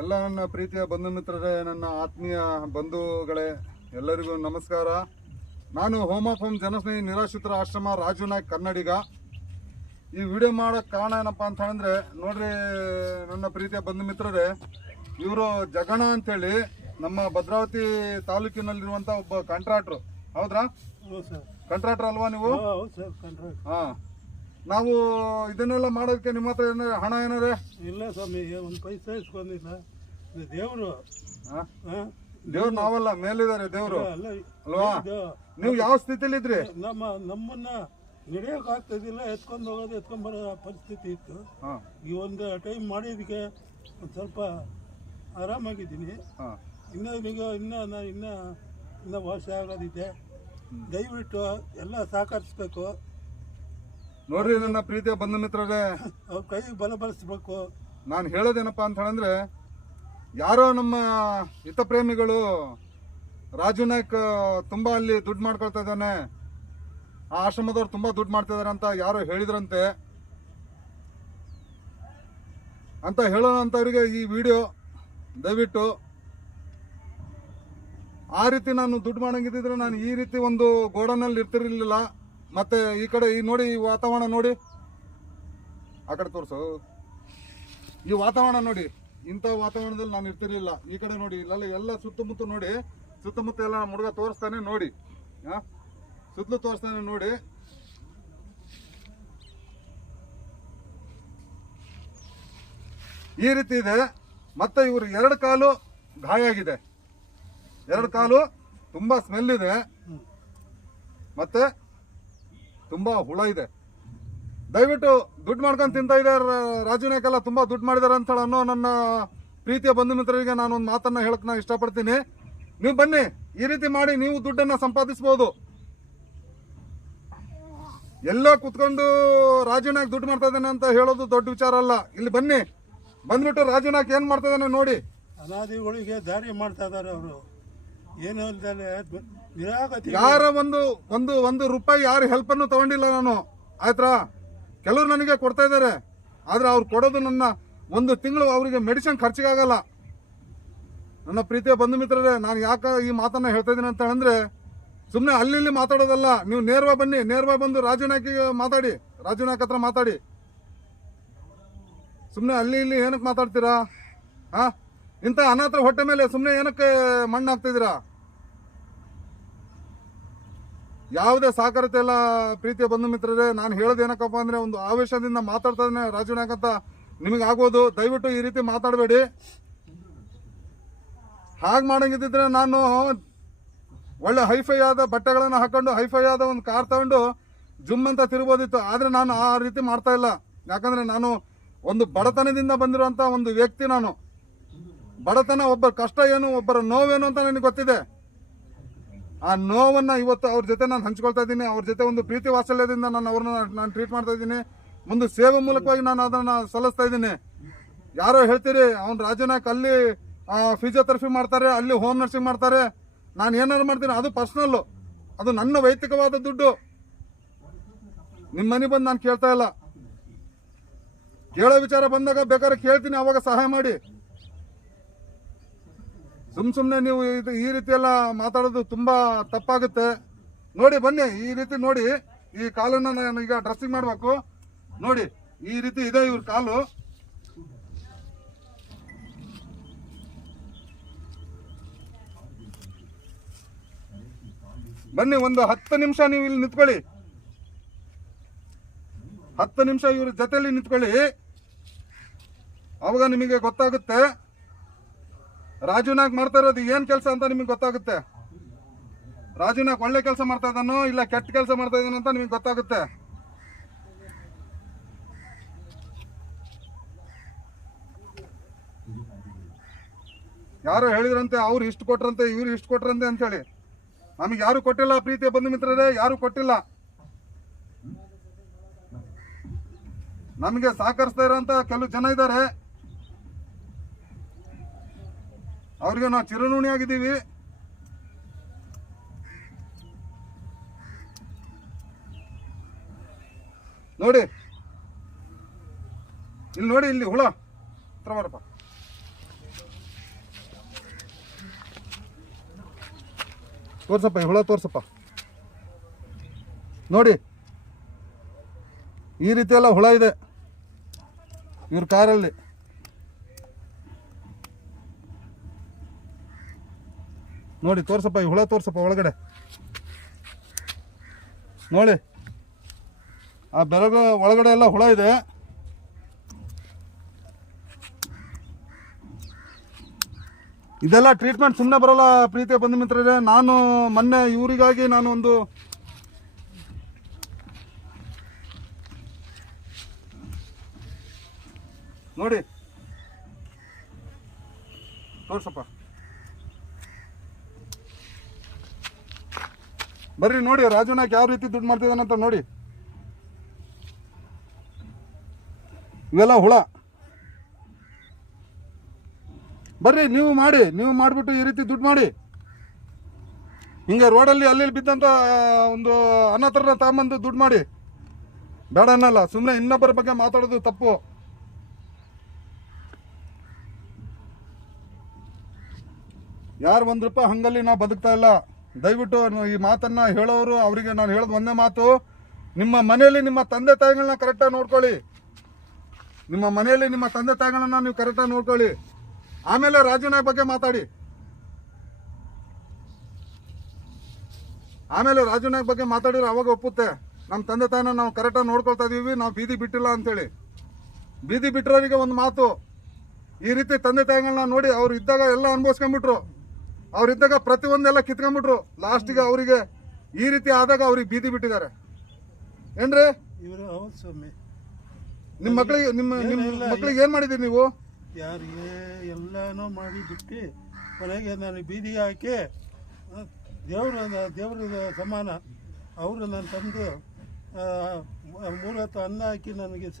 ಎಲ್ಲ ನನ್ನ ಪ್ರೀತಿಯ ಬಂಧು ಮಿತ್ರರೇ ನನ್ನ ಆತ್ಮೀಯ ಬಂಧುಗಳೇ ಎಲ್ಲರಿಗೂ ನಮಸ್ಕಾರ. ನಾನು ಹೋಮ್ ಆಫ್ ಹೋಮ್ ಜನಸ್ನೇಹಿ ನಿರಾಶ್ರಿತರ ಆಶ್ರಮ ರಾಜು ನಾಯ್ಕ್ ಕನ್ನಡಿಗ. ಈ ವಿಡಿಯೋ ಮಾಡೋಕ್ಕೆ ಕಾರಣ ಏನಪ್ಪ ಅಂತ ಹೇಳಿದ್ರೆ ನೋಡ್ರಿ ನನ್ನ ಪ್ರೀತಿಯ ಬಂಧು ಮಿತ್ರರೇ ಇವರು ಜಗಣ ಅಂತೇಳಿ ನಮ್ಮ ಭದ್ರಾವತಿ ತಾಲೂಕಿನಲ್ಲಿರುವಂಥ ಒಬ್ಬ ಕಾಂಟ್ರಾಕ್ಟ್ರು ಹೌದ್ರಾ? ಕಾಂಟ್ರಾಕ್ಟರ್ ಅಲ್ವಾ ನೀವು? ಹಾ. ನಾವು ಇದನ್ನೆಲ್ಲ ಮಾಡೋದಕ್ಕೆ ನಿಮ್ಮ ಹತ್ರ ಏನಾರ ಹಣ ಏನಾರೇ? ಇಲ್ಲ ಸ್ವಾಮಿ ಒಂದು ಪೈಸೆ ಇಸ್ಕೊಂಡಿಲ್ಲ. ಇದು ದೇವರು. ದೇವ್ರು ನಾವಲ್ಲ ಮೇಲಿದ್ದಾರೆ ದೇವ್ರು. ಅಲ್ವಾ? ನೀವು ಯಾವ ಸ್ಥಿತಿಲಿ ಇದ್ರಿ? ನಮ್ಮ ನಮ್ಮನ್ನ ನಡೆಯೋಕೆ ಆಗ್ತದಿಲ್ಲ ಎತ್ಕೊಂಡು ಹೋಗೋದು ಎತ್ಕೊಂಡು ಬರೋ ಪರಿಸ್ಥಿತಿ ಇತ್ತು. ಈ ಒಂದು ಟೈಮ್ ಮಾಡಿದಕ್ಕೆ ಒಂದು ಸ್ವಲ್ಪ ಆರಾಮಾಗಿದ್ದೀನಿ. ಇನ್ನೂ ನಿಮಗೆ ಇನ್ನೂ ನಾನು ಇನ್ನೂ ಇನ್ನೂ ವಾಸಿ ಆಗೋದಿದೆ. ದಯವಿಟ್ಟು ಎಲ್ಲ ಸಹಕರಿಸ್ಬೇಕು. ನೋಡ್ರಿ ನನ್ನ ಪ್ರೀತಿಯ ಬಂಧು ಮಿತ್ರರೇ. ಅವ್ರ ಬಲ ಬಳಸ್ಬೇಕು. ನಾನು ಹೇಳೋದೇನಪ್ಪ ಅಂತ ಹೇಳಂದ್ರೆ ಯಾರೋ ನಮ್ಮ ಹಿತಪ್ರೇಮಿಗಳು ರಾಜು ನಾಯ್ಕ ತುಂಬಾ ಅಲ್ಲಿ ದುಡ್ಡು ಮಾಡ್ಕೊಳ್ತಾ ಇದ್ದಾನೆ. ಆ ಆಶ್ರಮದವ್ರು ತುಂಬಾ ದುಡ್ಡು ಮಾಡ್ತಿದಾರೆ ಅಂತ ಯಾರೋ ಹೇಳಿದ್ರಂತೆ. ಅಂತ ಹೇಳೋಣ ಹೇಳೋಣಂತವ್ರಿಗೆ ಈ ವಿಡಿಯೋ. ದಯವಿಟ್ಟು. ಆ ರೀತಿ ನಾನು ದುಡ್ಡು ಮಾಡಂಗಿದ್ದಿದ್ರೆ ನಾನು ಈ ರೀತಿ ಒಂದು ಗೋಡನಲ್ಲಿ ಇರ್ತಿರ್ಲಿಲ್ಲ. ಮತ್ತೆ ಈ ಕಡೆ ಈ ನೋಡಿ, ಈ ವಾತಾವರಣ ನೋಡಿ. ಆ ಕಡೆ ತೋರಿಸು. ಈ ವಾತಾವರಣ ನೋಡಿ. ಇಂಥ ವಾತಾವರಣದಲ್ಲಿ ನಾನು ಇರ್ತಿರ್ಲಿಲ್ಲ. ಈ ಕಡೆ ನೋಡಿ, ಇಲ್ಲೆಲ್ಲ ಎಲ್ಲ ಸುತ್ತಮುತ್ತ ನೋಡಿ, ಸುತ್ತಮುತ್ತ ಎಲ್ಲ ಹುಡುಗ ತೋರಿಸ್ತಾನೆ ನೋಡಿ. ಹಾಂ ಸುತ್ತಲೂ ತೋರಿಸ್ತಾನೆ ನೋಡಿ. ಈ ರೀತಿ ಇದೆ. ಮತ್ತೆ ಇವರು ಎರಡು ಕಾಲು ಗಾಯ ಆಗಿದೆ. ಎರಡು ಕಾಲು ತುಂಬಾ ಸ್ಮೆಲ್ ಇದೆ. ಮತ್ತೆ ತುಂಬಾ ಹುಳ ಇದೆ. ದಯವಿಟ್ಟು ದುಡ್ಡು ಮಾಡ್ಕೊಂಡು ತಿಂತಾ ಇದ್ದಾರೆ ನಾಯ್ಕೆಲ್ಲ ತುಂಬಾ ದುಡ್ಡು ಮಾಡಿದಾರೆ ಅಂತ ಅನ್ನೋ ನನ್ನ ಪ್ರೀತಿಯ ಬಂಧು ಮಿತ್ರರಿಗೆ ನಾನು ಒಂದು ಮಾತನ್ನ ಹೇಳಕ್ ನಾನು ಇಷ್ಟಪಡ್ತೀನಿ. ನೀವು ಬನ್ನಿ, ಈ ರೀತಿ ಮಾಡಿ ನೀವು ದುಡ್ಡನ್ನ ಸಂಪಾದಿಸಬಹುದು ಎಲ್ಲ ಕುತ್ಕೊಂಡು ರಾಜು ನಾಯ್ಕ್ ದುಡ್ಡು ಮಾಡ್ತಾ ಇದ್ದಾನೆ ಅಂತ ಹೇಳೋದು ದೊಡ್ಡ ವಿಚಾರ ಅಲ್ಲ. ಇಲ್ಲಿ ಬನ್ನಿ, ಬಂದ್ಬಿಟ್ಟು ರಾಜು ನಾಯ್ಕ ಏನ್ ಮಾಡ್ತಾ ಇದ್ದಾನೆ ನೋಡಿ. ಅನಾದಿಗಳಿಗೆ ದಾರಿ ಮಾಡ್ತಾ ಇದ್ದಾರೆ ಅವರು. ಏನು ನಿರಾಗತಿ. ಯಾರ ಒಂದು ಒಂದು ಒಂದು ರೂಪಾಯಿ ಯಾರ ಹೆಲ್ಪ್ ಅನ್ನು ತಗೊಂಡಿಲ್ಲ ನಾನು. ಆಯ್ತಾ ಕೆಲವರು ನನಗೆ ಕೊಡ್ತಾ ಇದ್ದಾರೆ. ಆದ್ರೆ ಅವ್ರು ಕೊಡೋದು ನನ್ನ ಒಂದು ತಿಂಗಳು ಅವರಿಗೆ ಮೆಡಿಸಿನ್ ಖರ್ಚಿಗಾಗಲ್ಲ. ನನ್ನ ಪ್ರೀತಿಯ ಬಂಧು ಮಿತ್ರರೇ, ನಾನು ಯಾಕೆ ಈ ಮಾತನ್ನ ಹೇಳ್ತಾ ಇದ್ದೀನಿ ಅಂತ ಅಂದ್ರೆ ಸುಮ್ಮನೆ ಅಲ್ಲಿ ಇಲ್ಲಿ ಮಾತಾಡೋದಲ್ಲ. ನೀವು ನೇರವಾಗಿ ಬನ್ನಿ, ನೇರವಾಗಿ ಬಂದು ರಾಜು ನಾಯ್ಕಿಗೆ ಮಾತಾಡಿ ರಾಜು ನಾಯ್ಕ್ ಹತ್ರ ಮಾತಾಡಿ. ಸುಮ್ಮನೆ ಅಲ್ಲಿ ಇಲ್ಲಿ ಏನಕ್ಕೆ ಮಾತಾಡ್ತೀರಾ? ಹಾ ಇಂಥ ಅನಾಥ ಹೊಟ್ಟೆ ಮೇಲೆ ಸುಮ್ಮನೆ ಏನಕ್ಕೆ ಮಣ್ಣು ಹಾಕ್ತಿದ್ದೀರಾ ಯಾವುದೇ ಸಾಕಾರತೆ ಇಲ್ಲ ಪ್ರೀತಿಯ ಬಂಧು ಮಿತ್ರರೇ, ನಾನು ಹೇಳೋದು ಏನಕ್ಕಪ್ಪ ಅಂದ್ರೆ ಒಂದು ಆವೇಶದಿಂದ ಮಾತಾಡ್ತಾ ಇದ್ದೇನೆ ರಾಜು ನಾಯಕ್ ಅಂತ ನಿಮಗೆ ಆಗೋದು ದಯವಿಟ್ಟು ಈ ರೀತಿ ಮಾತಾಡಬೇಡಿ. ಹಾಗೆ ಮಾಡಂಗಿದ್ದಿದ್ರೆ ನಾನು ಒಳ್ಳೆ ಹೈಫೈ ಆದ ಬಟ್ಟೆಗಳನ್ನು ಹಾಕೊಂಡು ಹೈಫೈ ಆದ ಒಂದು ಕಾರ್ ತಗೊಂಡು ಜುಮ್ ಅಂತ ತಿರುಬೋದಿತ್ತು ಆದ್ರೆ ನಾನು ಆ ರೀತಿ ಮಾಡ್ತಾ ಇಲ್ಲ. ಯಾಕಂದ್ರೆ ನಾನು ಒಂದು ಬಡತನದಿಂದ ಬಂದಿರುವಂತ ಒಂದು ವ್ಯಕ್ತಿ ನಾನು. ಬಡತನ ಒಬ್ಬರ ಕಷ್ಟ ಏನು, ಒಬ್ಬರ ನೋವೇನು ಅಂತ ನನಗೆ ಗೊತ್ತಿದೆ. ಆ ನೋವನ್ನ ಇವತ್ತು ಅವ್ರ ಜೊತೆ ನಾನು ಹಂಚ್ಕೊಳ್ತಾ ಇದ್ದೀನಿ. ಅವ್ರ ಜೊತೆ ಒಂದು ಪ್ರೀತಿ ವಾತ್ಸಲ್ಯದಿಂದ ನಾನು ಅವ್ರನ್ನ ನಾನು ಟ್ರೀಟ್ ಮಾಡ್ತಾ ಇದ್ದೀನಿ. ಒಂದು ಸೇವೆ ಮೂಲಕವಾಗಿ ನಾನು ಅದನ್ನ ಸಲ್ಲಿಸ್ತಾ ಇದ್ದೀನಿ. ಯಾರೋ ಹೇಳ್ತೀರಿ, ಅವ್ನು ರಾಜನಾಕ್ ಅಲ್ಲಿ ಫಿಸಿಯೋಥೆರಪಿ ಮಾಡ್ತಾರೆ, ಅಲ್ಲಿ ಹೋಮ್ ನರ್ಸಿಂಗ್ ಮಾಡ್ತಾರೆ. ನಾನು ಏನಾದ್ರು ಮಾಡ್ತೀನಿ, ಅದು ಪರ್ಸ್ನಲ್ಲು ಅದು ನನ್ನ ವೈಯಕ್ತಿಕವಾದ ದುಡ್ಡು. ನಿಮ್ಮ ಮನೆ ಬಂದು ನಾನು ಕೇಳ್ತಾ ಇಲ್ಲ. ಕೇಳೋ ವಿಚಾರ ಬಂದಾಗ ಬೇಕಾದ್ರೆ ಕೇಳ್ತೀನಿ, ಅವಾಗ ಸಹಾಯ ಮಾಡಿ. ಸುಮ್ ಸುಮ್ನೆ ನೀವು ಈ ರೀತಿ ಎಲ್ಲ ಮಾತಾಡೋದು ತುಂಬಾ ತಪ್ಪಾಗುತ್ತೆ. ನೋಡಿ, ಬನ್ನಿ, ಈ ರೀತಿ ನೋಡಿ, ಈ ಕಾಲನ್ನ ನಾನು ಈಗ ಡ್ರೆಸ್ಸಿಂಗ್ ಮಾಡ್ಬೇಕು. ನೋಡಿ, ಈ ರೀತಿ ಇದೆ ಇವ್ರ ಕಾಲು. ಬನ್ನಿ, ಒಂದು ಹತ್ತು ನಿಮಿಷ ನೀವು ಇಲ್ಲಿ ನಿಂತ್ಕೊಳ್ಳಿ. ಹತ್ತು ನಿಮಿಷ ಇವ್ರ ಜೊತೆಲಿ ನಿಂತ್ಕೊಳ್ಳಿ. ಅವಾಗ ನಿಮಗೆ ಗೊತ್ತಾಗುತ್ತೆ. ರಾಜು ನಾಗ್ ಮಾಡ್ತಾ ಇರೋದು ಏನ್ ಕೆಲಸ ಅಂತ ನಿಮಗೆ ಗೊತ್ತಾಗುತ್ತೆ? ರಾಜು ನಾಗ್ ಒಳ್ಳೆ ಕೆಲಸ ಮಾಡ್ತಾ ಇದ್ದಾನೋ ಇಲ್ಲ ಕೆಟ್ಟ ಕೆಲಸ ಮಾಡ್ತಾ ಇದ್ದಾನೋ ಅಂತ ನಿಮಗೆ ಗೊತ್ತಾಗುತ್ತೆ? ಯಾರು ಹೇಳಿದ್ರಂತೆ, ಅವ್ರು ಇಷ್ಟು ಕೊಟ್ರಂತೆ, ಇವ್ರು ಇಷ್ಟು ಕೊಟ್ರಂತೆ ಅಂತ ಹೇಳಿ. ನಮಗೆ ಯಾರು ಕೊಟ್ಟಿಲ್ಲ ಪ್ರೀತಿಯ ಬಂಧು ಮಿತ್ರರೇ? ಯಾರು ಕೊಟ್ಟಿಲ್ಲ? ನಮಗೆ ಸಹಕರಿಸ್ತಾ ಇರೋಂಥ ಕೆಲವು ಜನ ಇದ್ದಾರೆ. ಅವ್ರಿಗೆ ನಾವು ಚಿರನೂಣಿ ಆಗಿದ್ದೀವಿ. ನೋಡಿ. ಇಲ್ಲಿ ನೋಡಿ, ಇಲ್ಲಿ ಹುಳ. ಹತ್ರ ಮಾಡಪ್ಪ ತೋರ್ಸಪ್ಪ ಹುಳ ತೋರ್ಸಪ್ಪ. ನೋಡಿ. ಈ ರೀತಿಯೆಲ್ಲ ಹುಳ ಇದೆ. ಇವ್ರ ಕಾರಲ್ಲಿ. ನೋಡಿ, ತೋರ್ಸಪ್ಪ, ಈ ಹುಳ ತೋರ್ಸಪ್ಪ ಒಳಗಡೆ. ನೋಡಿ, ಆ ಬೆರಗ ಒಳಗಡೆ ಎಲ್ಲ ಹುಳ ಇದೆ. ಇದೆಲ್ಲ ಟ್ರೀಟ್ಮೆಂಟ್ ಸುಮ್ಮನೆ ಬರಲ್ಲ ಪ್ರೀತಿಯ ಬಂಧು ಮಿತ್ರರೇ. ನಾನು ಮೊನ್ನೆ ಇವರಿಗಾಗಿ ನಾನು ಒಂದು ನೋಡಿ. ತೋರ್ಸಪ್ಪ. ಬರ್ರಿ ನೋಡಿ ರಾಜು ನಾಯ್ಕ ಯಾವ ರೀತಿ ದುಡ್ಡು ಮಾಡ್ತಿದ್ದಾನಂತ ನೋಡಿ. ಇವೆಲ್ಲ ಹುಳ. ಬರ್ರಿ, ನೀವು ಮಾಡಿ, ನೀವು ಮಾಡಿಬಿಟ್ಟು ಈ ರೀತಿ ದುಡ್ಡು ಮಾಡಿ. ಹಿಂಗೆ ರೋಡಲ್ಲಿ ಅಲ್ಲಿ ಬಿದ್ದಂತ ಒಂದು ಅನಾಥರನ್ನ ತಗೊಂಬಂದು ದುಡ್ಡು ಮಾಡಿ. ಬೇಡ ಅನ್ನಲ್ಲ ಸುಮ್ಮನೆ ಇನ್ನೊಬ್ಬರ ಬಗ್ಗೆ ಮಾತಾಡೋದು ತಪ್ಪು. ಯಾರು ಒಂದು ರೂಪಾಯಿ ಹಂಗಲ್ಲಿ ನಾವು ಬದುಕ್ತಾ ಇಲ್ಲ. ದಯವಿಟ್ಟು ಈ ಮಾತನ್ನ ಹೇಳೋರು, ಅವರಿಗೆ ನಾನು ಹೇಳೋದು ಒಂದೇ ಮಾತು. ನಿಮ್ಮ ಮನೆಯಲ್ಲಿ ನಿಮ್ಮ ತಂದೆ ತಾಯಿಗಳನ್ನ ಕರೆಕ್ಟಾಗಿ ನೋಡ್ಕೊಳ್ಳಿ. ನಿಮ್ಮ ಮನೆಯಲ್ಲಿ ನಿಮ್ಮ ತಂದೆ ತಾಯಿಗಳನ್ನ ನೀವು ಕರೆಕ್ಟಾಗಿ ನೋಡ್ಕೊಳ್ಳಿ. ಆಮೇಲೆ ರಾಜನಾಯ್ ಬಗ್ಗೆ ಮಾತಾಡಿ. ಆಮೇಲೆ ರಾಜನಾಯಕ್ ಬಗ್ಗೆ ಮಾತಾಡಿದ್ರೆ ಅವಾಗ ಒಪ್ಪುತ್ತೆ. ನಮ್ಮ ತಂದೆ ತಾಯಿನ ನಾವು ಕರೆಕ್ಟಾಗಿ ನೋಡ್ಕೊಳ್ತಾ ಇದೀವಿ, ನಾವು ಬೀದಿ ಬಿಟ್ಟಿಲ್ಲ ಅಂತೇಳಿ. ಬೀದಿ ಬಿಟ್ಟಿರೋರಿಗೆ ಒಂದು ಮಾತು. ಈ ರೀತಿ ತಂದೆ ತಾಯಿಗಳನ್ನ ನೋಡಿ ಅವ್ರು ಇದ್ದಾಗ ಎಲ್ಲ ಅನುಭವಿಸ್ಕೊಂಡ್ಬಿಟ್ರು. ಅವ್ರು ಇದ್ದಾಗ ಪ್ರತಿಯೊಂದೆಲ್ಲ ಕಿತ್ಕೊಂಡ್ಬಿಟ್ರು. ಲಾಸ್ಟಿಗೆ ಅವರಿಗೆ ಈ ರೀತಿ ಆದಾಗ ಅವ್ರಿಗೆ ಬೀದಿ ಬಿಟ್ಟಿದ್ದಾರೆ. ಏನ್ರಿ? ಇವರು ಹೌದು ಸ್ವಾಮಿ. ನಿಮ್ಮ ಮಕ್ಕಳಿಗೆ ನಿಮ್ಮ ನಿಮ್ಮ. ಮಕ್ಕಳಿಗೆ ಏನ್ ಮಾಡಿದೀರಿ ನೀವು? ಯಾರಿಗೆ ಎಲ್ಲನೂ ಮಾಡಿ ಬಿಟ್ಟು ಕೊನೆಗೆ ನಾನು ಬೀದಿ ಹಾಕಿ ದೇವ್ರ ದೇವ್ರ ಸಮಾನ. ಅವರು ನಾನು ತಂದು ಮೂರತ್ತು ಅನ್ನ ಹಾಕಿ ನನಗೆ